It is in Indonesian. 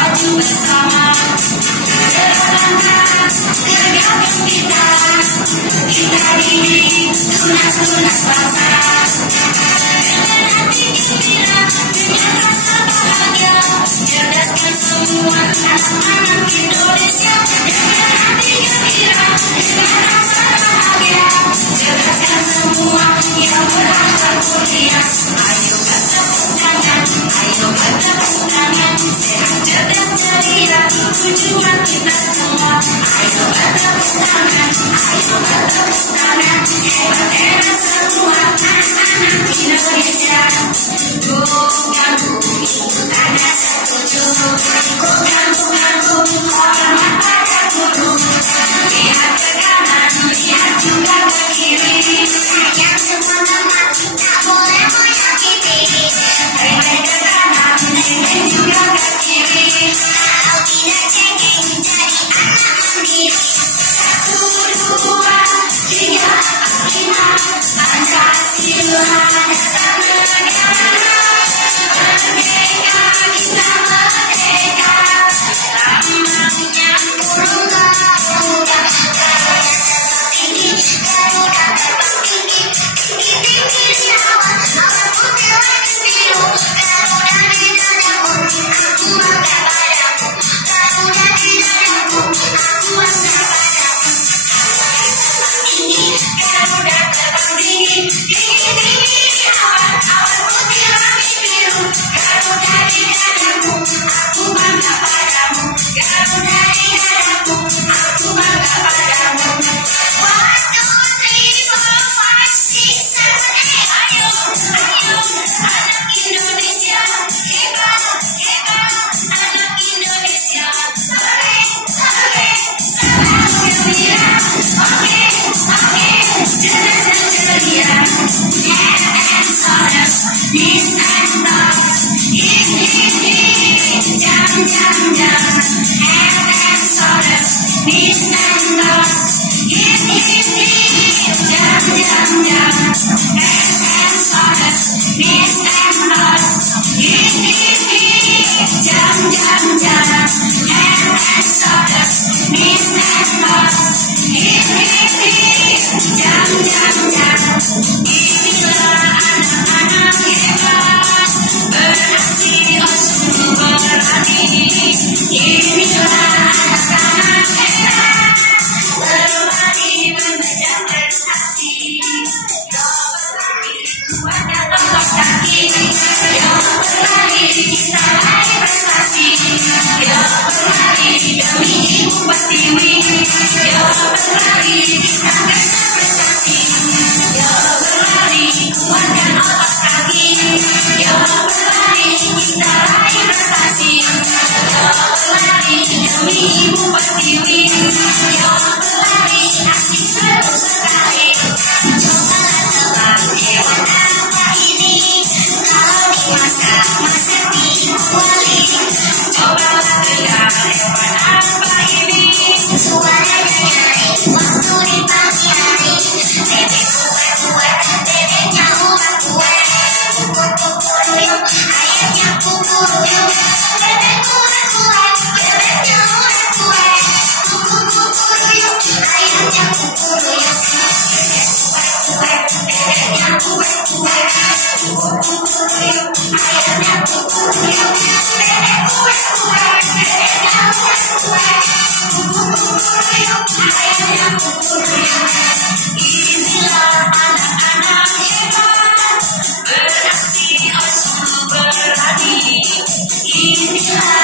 maju bersama. Berlangkah tergabung kita diri tunas-tunas bangsa. Dengan hati gembira, dengan rasa bahagia, cerdaskan semua anak-anak Indonesia. Dengan hati gembira, dengan rasa bahagia, cerdaskan semua yang berhak kuliah. Ayo bertepuk tangan, ayo bertepuk tangan, sehat cerdas ceria, tujuan kita semua. Ayo bertepuk tangan, ayo bertepuk tangan, hebat-hebat semua anak-anak Indonesia. Bukan bumi, tanda setuju. Bukan hormat pada guru. Lihat ke kanan, lihat juga ke kiri. Sayang semua teman, tak boleh menyakiti. Rembek ke kanan, rembek juga ke kiri. Kalau tidak cengeng, jadi anak mandiri. 1, 2, 3, 5, Pancasila dasar negara. Merdeka, kita merdeka. Lambangnya burung Garuda. Garuda tinggi, Garuda terbang tinggi. Tinggi di awan, awan putih langit biru. Garuda di dadaku, aku bangga padamu. Garuda di dadaku, aku bangga padamu. Tinggi, Garuda terbang tinggi. Tinggi di awan, awan putih langit biru. Garuda di dadaku, aku bangga padamu. Garuda di dadaku, aku bangga padamu. 1, 2, 3, 4, 5, 6, 7, 8. Ayo, anak Indonesia, hebat, anak Indonesia. Selalu gembira, cerdas dan ceria. And saudara, this and that. Jam. And saudara, this and that. Jam. And saudara, this and that. Jam. And saudara, this and that. Jam. Inilah anak-anak hebat, beraksi sungguh berani. Inilah anak-anak hebat, berani mengejar prestasi. Yo berlari, kuatnya otot kaki. Yo berlari, kita raih prestasi. Yo berlari demi Ibu Pertiwi. Yo berlari, kita kejar prestasi. Yo berlari, kuatkan otot kaki. Yo berlari, kita raih prestasi. Yo berlari demi Ibu Pertiwi. Yo berlari, asik seru sekali. Cobalah tebak hewan apa ini. Kalau dimasak, masak dikuali. Cobalah tebak hewan apa ini. Suaranya nyaring waktu di pagi hari. Bebek kue, bebeknya urat-urat. Kuku-kuku-ruyuk, ayamnya kuku-ruyuk. Bebek kue, bebeknya urat-urat. Kuku-kuku-ruyuk, ayamnya kuku-ruyuk. Bebek kue, bebeknya urat-urat. Kuku-kuku-ruyuk, ayamnya kuku-ruyuk. Bebek kue, bebeknya urat-urat. Kuku-kuku-ruyuk, ayamnya kuku-ruyuk. Inilah anak-anak hebat, beraksi sungguh berani. Inilah